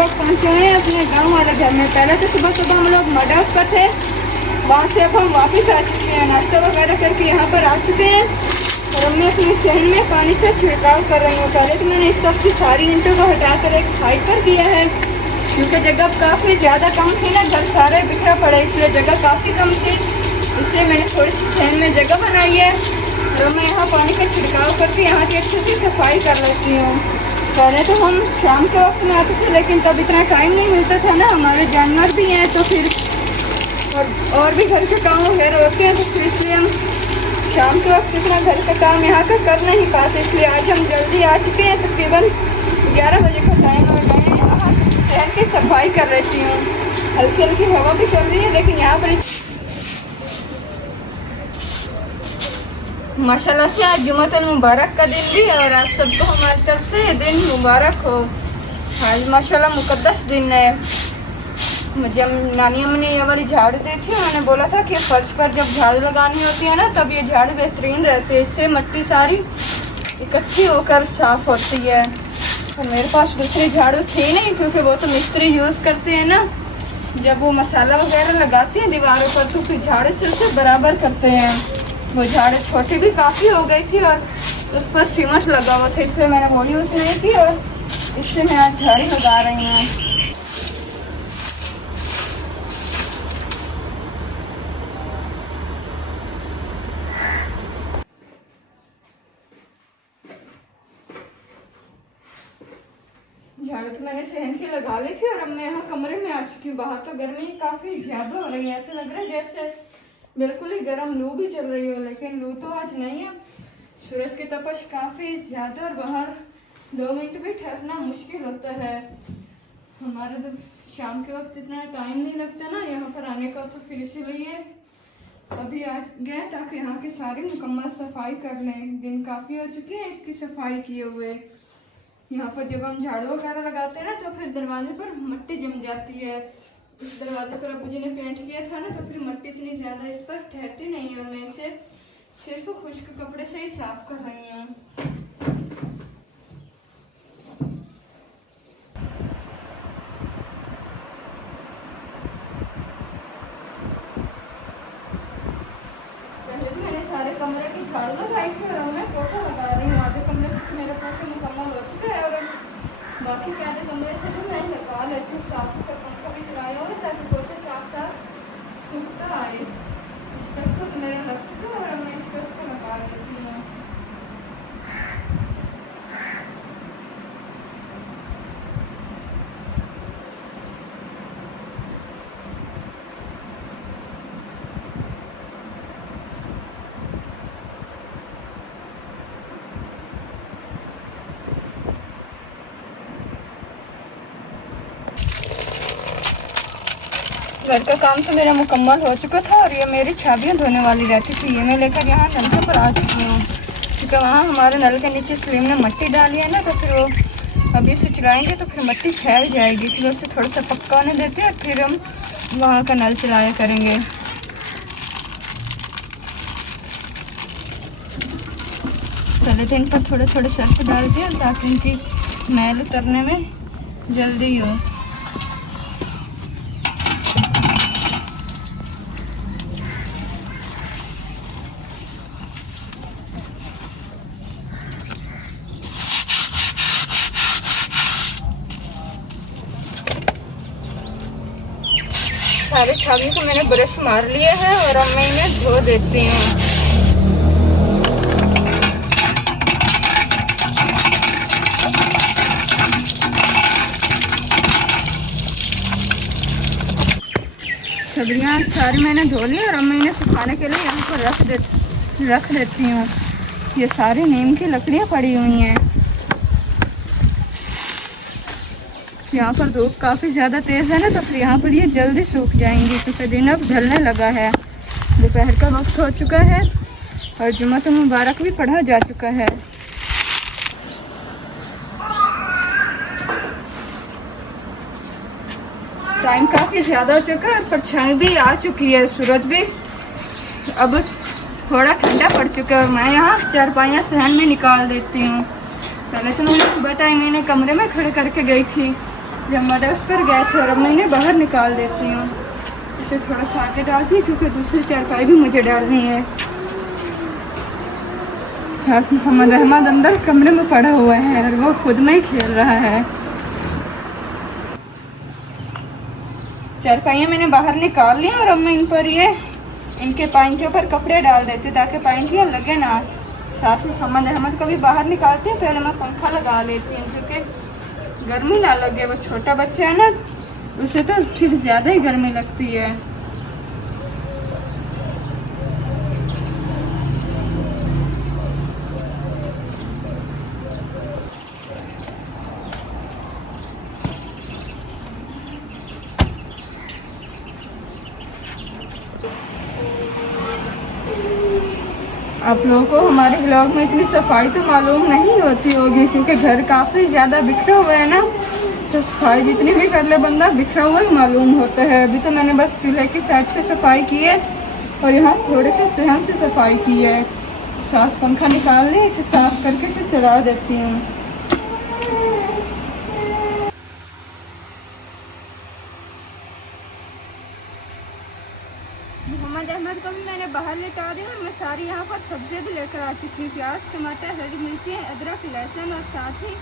लोग पहुँचे हैं अपने गांव वाले घर में। पहले तो सुबह सुबह हम लोग मडर पर थे, वहाँ से अब हम वापस आ चुके हैं, नाश्ता वगैरह करके यहाँ पर आ चुके हैं। और अब मैं अपने सहन में पानी से छिड़काव कर रही हूँ। पहले तो मैंने इस तरफ की सारी ईंटों को हटाकर एक साइड पर किया है, क्योंकि जगह काफ़ी ज़्यादा कम थी ना, घर सारे बिखरा पड़े, इसलिए जगह काफ़ी कम थी, इसलिए मैंने थोड़ी सी सहन में जगह बनाई है। और मैं यहाँ पानी का छिड़काव करके यहाँ की अच्छे से सफाई कर लेती हूँ। पहले तो हम शाम के वक्त में आते थे, लेकिन तब इतना टाइम नहीं मिलता था ना, हमारे जानवर भी हैं तो फिर और भी घर के काम वगैरह होते हैं, तो फिर इसलिए हम शाम के वक्त इतना घर का काम यहाँ का कर नहीं पाते। इसलिए आज हम जल्दी आ चुके हैं, तकरीबन 11 बजे का टाइम, और मैं यहाँ शहर की सफाई कर लेती हूँ। हल्की हल्की हवा भी चल रही है, लेकिन यहाँ पर माशाल्लाह से आज जुम्मतुल मुबारक का दिन भी है, और आप सबको हमारी तरफ से दिन मुबारक हो। आज माशाल्लाह मुकद्दस दिन है। मुझे नानी अम्मी ने ये वाली झाड़ू दी थी, उन्होंने बोला था कि फर्श पर जब झाड़ू लगानी होती है ना, तब ये झाड़ू बेहतरीन रहती है, इससे मिट्टी सारी इकट्ठी होकर साफ़ होती है। और मेरे पास दूसरी झाड़ू थी नहीं, क्योंकि वो तो मिस्त्री यूज़ करते हैं ना, जब वो मसाला वगैरह लगाते हैं दीवारों पर, तो फिर झाड़ू से उसे बराबर करते हैं। वो झाड़ू छोटी भी काफ़ी हो गई थी और उस पर सीमेंट लगा हुआ था, इसलिए मैंने वो यूज़ नहीं की, और इससे मैं आज झाड़ू लगा रही हूँ। झाड़ू तो मैंने सहन की लगा ली थी, और अब मैं यहाँ कमरे में आ चुकी हूँ। बाहर तो गर्मी काफ़ी ज़्यादा हो रही है, ऐसा लग रहा है जैसे बिल्कुल ही गर्म लू भी चल रही हो, लेकिन लू तो आज नहीं है। सूरज की तपश काफ़ी ज़्यादा, और बाहर 2 मिनट भी ठहरना मुश्किल होता है। हमारा तो शाम के वक्त इतना टाइम नहीं लगता ना यहाँ पर आने का, तो फिर इसीलिए अभी आ गए ताकि यहाँ की सारी मुकम्मल सफाई कर लें। दिन काफ़ी हो चुकी है इसकी सफाई किए हुए। यहाँ पर जब हम झाड़ू वगैरह लगाते हैं ना, तो फिर दरवाजे पर मिट्टी जम जाती है। इस दरवाजे पर अबू जी ने पेंट किया था ना, तो फिर मिट्टी इतनी ज़्यादा इस पर ठहरती नहीं है, और मैं इसे सिर्फ खुश्क कपड़े से ही साफ कर रही हूँ। पहले तो मैंने सारे कमरे की झाड़ू लगाई थी, और अब मैं पोछा लगा रही हूँ। आधे कमरे से मेरा पोछा मुकम्मल हो चुका है, और बाकी के आधे कमरे से भी मैं लगा लेती हूँ। साफ सुथरा पंखा भी चलाया हुआ है, ताकि पोछा साफ साफ सूखता आए। इस तरफ को तो मेरा लग चुका है, और अब मैं इस तरफ को लगा लेती हूँ। घर का काम तो मेरा मुकम्मल हो चुका था, और ये मेरी छाबियाँ धोने वाली रहती थी, ये मैं लेकर यहाँ नलके पर आ चुकी हूँ, क्योंकि वहाँ हमारे नल के नीचे स्लीम ने मिट्टी डाली है ना, तो फिर वो अभी उसे चलाएंगे तो फिर मिट्टी फैल जाएगी, इसलिए उसे थोड़ा सा पक्का होने देते हैं, फिर हम वहाँ का नल चलाया करेंगे। पहले तो इन पर थोड़े थोड़े सर्फ डालते हैं, ताकि इनकी मैल उतरने में जल्दी हो। सारे छाबियों को मैंने ब्रश मार लिए हैं, और अब मैं इन्हें धो देती हूँ। छबड़ियाँ सारी मैंने धो ली, और अब मैं इन्हें सुखाने के लिए यहाँ पर रख देती हूँ। ये सारी नीम की लकड़ियाँ पड़ी हुई हैं। यहाँ पर धूप काफ़ी ज़्यादा तेज़ है ना, तो फिर यहाँ पर ये जल्दी सूख जाएंगी, क्योंकि दिन अब ढलने लगा है। दोपहर का वक्त हो चुका है, और जुम्मतुल मुबारक भी पढ़ा जा चुका है। टाइम काफ़ी ज़्यादा हो चुका है, परछाई भी आ चुकी है, सूरज भी अब थोड़ा ठंडा पड़ चुका है। मैं यहाँ चारपाइयाँ सहन में निकाल देती हूँ। पहले तो मैं सुबह टाइम इन्हें कमरे में खड़े करके गई थी, जब मडर्स पर गए थे और अब मैं इन्हें बाहर निकाल देती हूँ। इसे थोड़ा सा आगे डालती हूँ क्योंकि दूसरी चारपाई भी मुझे डालनी है। साथ मोहम्मद अहमद अंदर कमरे में पड़ा हुआ है और वो खुद में ही खेल रहा है। चारपाइयाँ मैंने बाहर निकाल ली और अब मैं इन पर इनके पाइंटियों पर कपड़े डाल देती हूँ ताकि पाइंटियाँ लगे ना। साथ में मोहम्मद अहमद को भी बाहर निकालती हूँ। पहले मैं पंखा लगा लेती हूँ क्योंकि गर्मी ना लगे। वो छोटा बच्चा है ना, उसे तो फिर ज़्यादा ही गर्मी लगती है। आप लोगों को हमारे ब्लॉग में इतनी सफाई तो मालूम नहीं होती होगी क्योंकि घर काफ़ी ज़्यादा बिखरा हुआ है ना, तो सफाई जितनी भी कर ले बंदा बिखरा हुआ ही मालूम होता है। अभी तो मैंने बस चूल्हे की साइड से सफाई की है और यहाँ थोड़े से सहन से सफाई की है। साफ पंखा निकाल ले, इसे साफ करके इसे चला देती हूँ। मोहम्मद अहमद को भी मैंने बाहर लेकर आ दी और मैं सारी यहाँ पर सब्जियाँ भी लेकर आ चुकी हूँ। प्याज, टमाटर, हरी मिर्ची, अदरक, लहसुन और साथ ही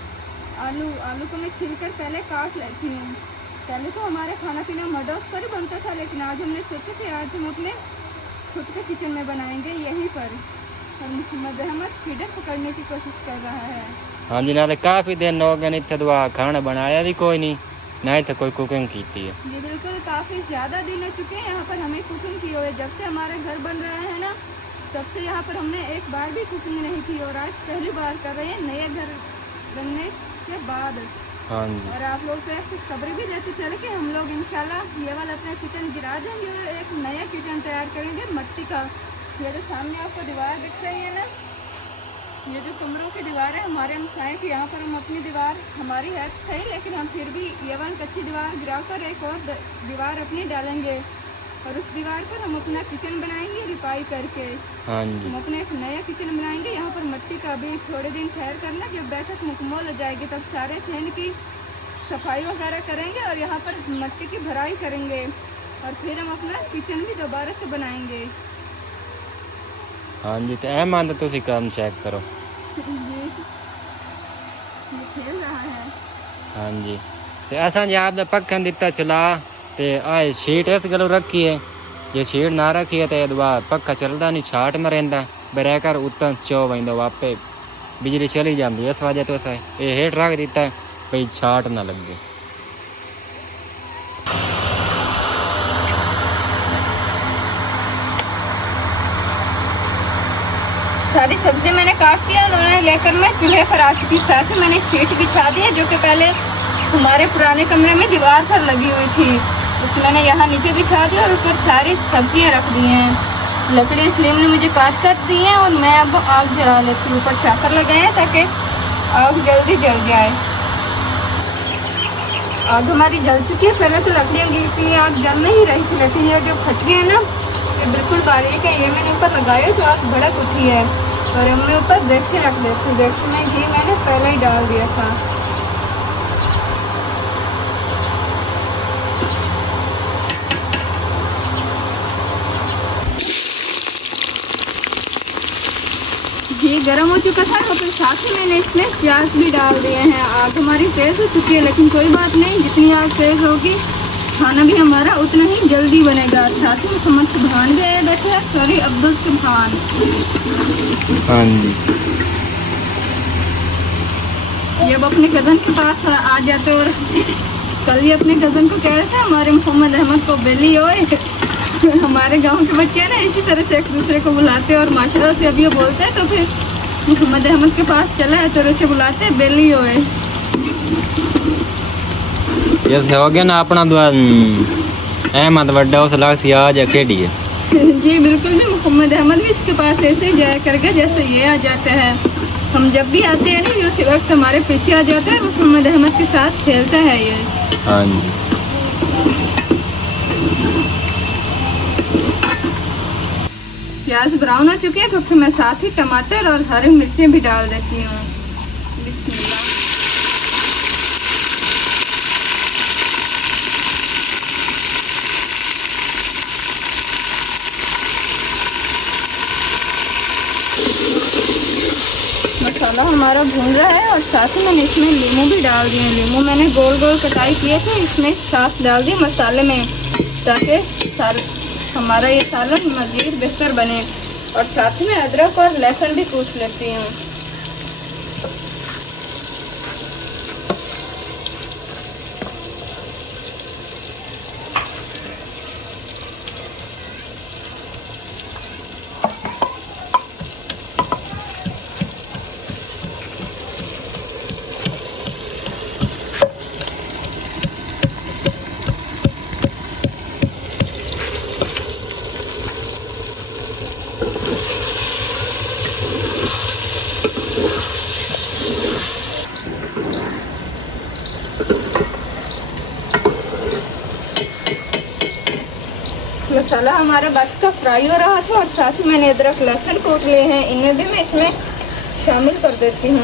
आलू को मैं छिलकर पहले काट लेती हूँ। पहले तो हमारे खाना पीना मडोस पर ही बनता था, लेकिन आज हमने सोचा कि आज हम अपने खुद के किचन में बनाएंगे यहीं पर। और मोहम्मद अहमद फीडर पकड़ने की कोशिश कर रहा है। हाँ जी, नाले काफ़ी दिन हो गए इतने दुआ खाना बनाया भी कोई नहीं तो कोई कुकिंग की थी। जी बिल्कुल, काफ़ी ज़्यादा दिन हो चुके हैं यहाँ पर हमें कुकिंग की हुई। जब से हमारा घर बन रहा है ना, तब से यहाँ पर हमने एक बार भी कुकिंग नहीं की और आज पहली बार कर रहे हैं नए घर बनने के बाद। हाँ जी। और आप लोग को कुछ खबरें भी देते चले कि हम लोग इंशाल्लाह ये वाला अपना किचन गिरा देंगे और एक नया किचन तैयार करेंगे मट्टी का। ये जो सामने आपको दीवार दिख रही है ना, ये जो कमरों की दीवार है हमारे हमसाए की, यहाँ पर हम अपनी दीवार हमारी है सही, लेकिन हम फिर भी ये वाली कच्ची दीवार गिराकर एक और दीवार अपनी डालेंगे और उस दीवार पर हम अपना किचन बनाएंगे रिपाई करके। हाँ जी। हम अपना एक नया किचन बनाएंगे यहाँ पर मट्टी का। भी थोड़े दिन ठहर करना, जब बैठक मुकम्मल हो जाएगी तब सारे सहन की सफाई वगैरह करेंगे और यहाँ पर मट्टी की भराई करेंगे और फिर हम अपना किचन भी दोबारा से बनाएंगे। हाँ जी, तो अहमद तुसी काम चेक करो। खेल रहा है। हाँ जी, तो असा जी आपने पक्खन दिता चला तो आए शीट इस गलो रखी है। जे शीट ना रखी है तो बाद पक्का चलता नहीं, छाट में रहा बरैकर उत्तर चो वही वापे बिजली चली जाती। इस वजह तो ये हेठ रख दिता है भाई छाट ना लगे। सारी सब्जी मैंने काट लिया, उन्होंने लेकर मैं चूल्हे पर आ चुकी। साथ ही मैंने शीट बिछा दी है जो कि पहले हमारे पुराने कमरे में दीवार पर लगी हुई थी, उसमें मैंने यहाँ नीचे बिछा दिया और ऊपर सारी सब्जियाँ रख दी हैं। लकड़ी स्लीम ने मुझे काट दी हैं और मैं अब आग जला लेती हूँ। ऊपर शाकर लगाए हैं ताकि आग जल्दी जल जाए। आग हमारी जल चुकी है। पहले तो लकड़ियाँ गिरती आग जल नहीं रही थी, लेकिन ये जो फटकी है ना ये बिल्कुल बारीक है। ये मैंने ऊपर लगाया तो आग भड़क उठी है और हमने ऊपर देगची रख देती। देगची में घी मैंने पहले ही डाल दिया था। घी गर्म हो चुका था तो फिर साथ ही मैंने इसमें प्याज भी डाल दिए हैं। आग हमारी तेज़ हो चुकी है, लेकिन कोई बात नहीं, जितनी आग तेज़ होगी खाना भी हमारा उतना ही जल्दी बनेगा। साथ ही मोहम्मद सुभान भी आए बैठे हैं, सॉरी अब्दुल सुभान। हाँ जी, ये अब अपने कज़न के पास आ जाते और कल ही अपने कज़न को कह रहे थे हमारे मोहम्मद अहमद को बेली होए। हमारे गांव के बच्चे ना इसी तरह से एक दूसरे को बुलाते हैं और माशाल्लाह से अब ये बोलते हैं, तो फिर मोहम्मद अहमद के पास चला है तो उसे बुलाते हैं बेली होए। जैसे हो गया ना अपना दुआ अहमद वड्डा उस लाख से आज खेड़ी है। जी बिल्कुल भी मोहम्मद अहमद भी इसके पास ऐसे ही जाया करके जैसे ये आ जाते हैं। हम जब भी आते हैं ना उसी वक्त हमारे पीछे आ जाता है, मोहम्मद अहमद के साथ खेलता है ये। हाँ जी, प्याज ब्राउन हो चुके हैं तो फिर मैं साथ ही टमाटर और हरी मिर्चें भी डाल देती हूँ। बिस्मिल्लाह। हमारा भून रहा है और साथ ही मैंने इसमें नींबू भी डाल दिए। नींबू मैंने गोल गोल कटाई किए थे, इसमें साथ डाल दिए मसाले में, ताकि हमारा ये सालन मज़ीद बेहतर बने। और साथ में अदरक और लहसुन भी कूट लेती हूँ। मसाला हमारा बाकी का फ्राई हो रहा था और साथ ही मैंने अदरक लहसुन कूट लिए हैं, इन्हें भी मैं इसमें शामिल कर देती हूँ।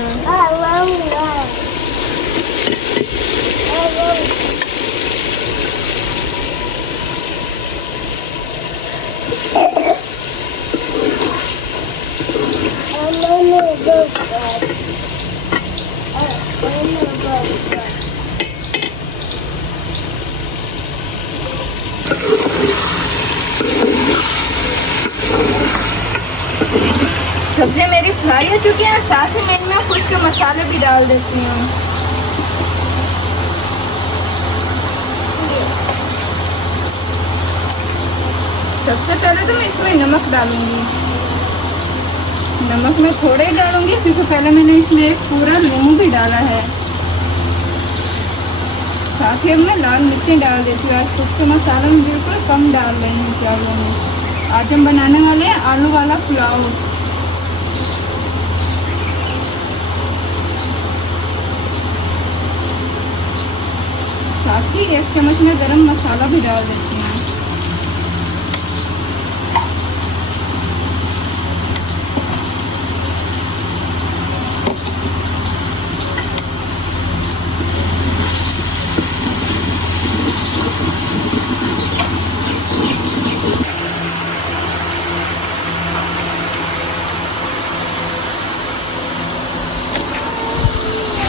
सब्जियाँ मेरी फ्राई हो चुकी हैं, साथ ही मैं इनमें कुछ के मसाले भी डाल देती हूँ। सबसे पहले तो मैं इसमें नमक डालूंगी। नमक मैं थोड़ा ही डालूंगी क्योंकि पहले मैंने इसमें एक पूरा नींबू भी डाला है। साथ ही अब मैं लाल मिर्ची डाल देती हूँ। आज सूखे मसाला में बिल्कुल कम डाल रही हूँ चावलों में। आज हम बनाने वाले हैं आलू वाला पुलाव। साथ ही 1 चम्मच में गरम मसाला भी डाल देती हूँ।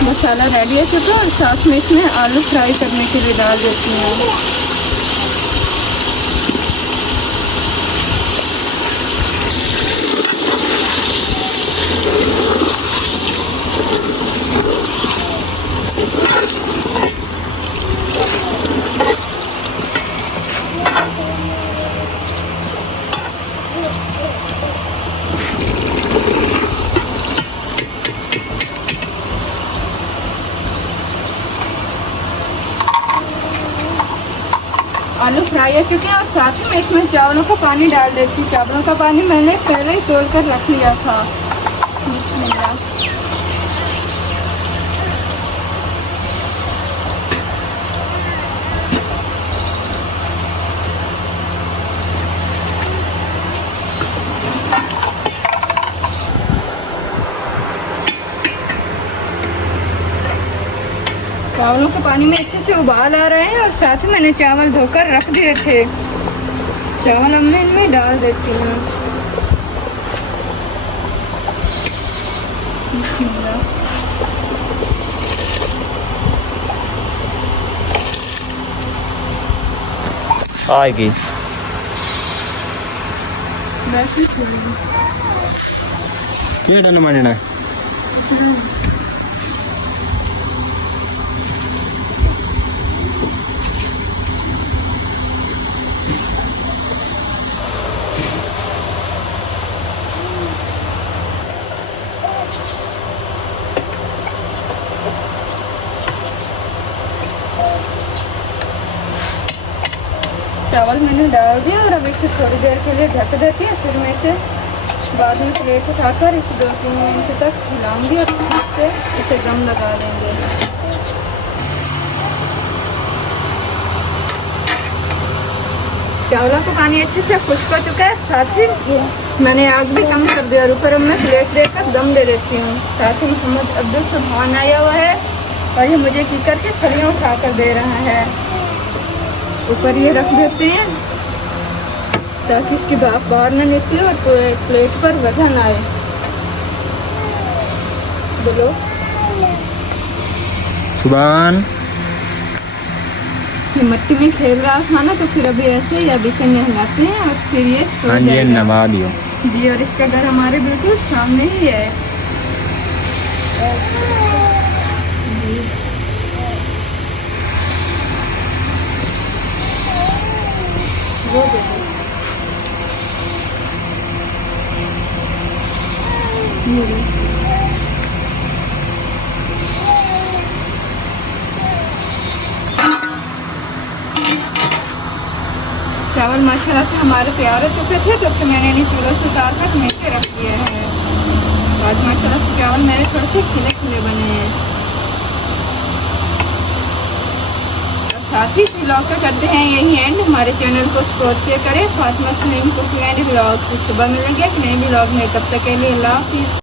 मसाला रेडी हो चुका है और साथ में इसमें आलू फ्राई करने के लिए डाल देती हूँ। आलू फ्राई हो चुके हैं और साथ ही मैं इसमें चावलों का पानी डाल देती हूँ। चावलों का पानी मैंने पहले ही तोड़ कर रख लिया था। बिस्मिल्लाह। चावलों के पानी में अच्छे से उबाल आ रहे हैं और साथ ही मैंने चावल धोकर रख दिए थे। चावल अब मैं इनमें डाल देती हूँ। आएगी ये डन मानना है। चावल मैंने डाल दिया और अब इसे थोड़ी देर के लिए ढक देती है। फिर मैं इसे बाद में प्लेट उठाकर इसे 2-3 मिनट तक हिलाऊंगी और फिर इसे दम लगा देंगे। चावलों का पानी अच्छे से खुश्क हो चुका है। साथ ही मैंने आग भी कम कर दिया और ऊपर अब मैं प्लेट देकर दम दे देती हूँ। साथ ही मोहम्मद अब्दुल सुभान आया हुआ है और ये मुझे की करके फलियाँ उठा कर दे रहा है। ऊपर ये रख देते हैं ताकि इसकी भाप बाहर ना निकले और प्लेट पर वजन आए। बोलो। सुभान ये मट्टी में खेल रहा था ना, तो फिर अभी ऐसे ही अभी से नहलाते हैं और फिर ये सो हाँ जी जाएगा। नवा दियो। जी, और इसका घर हमारे बिल्कुल सामने ही है। जी। वो देखो। चावल माशाल्लाह से हमारे तैयार हो चुके थे, तो फिर मैंने इन्हीं चूल्हों से उतार कर नीचे रख दिया है। आज माशाल्लाह से चावल मेरे थोड़े से खिले खिले बने हैं। और साथ ही व्लॉग का करते हैं यही एंड। हमारे चैनल को सपोर्ट किया करें। Fatima Salim cooking and vlog से सुबह मिलेंगे एक नए व्लॉग में। तब तक के लिए अल्लाह हाफिज़।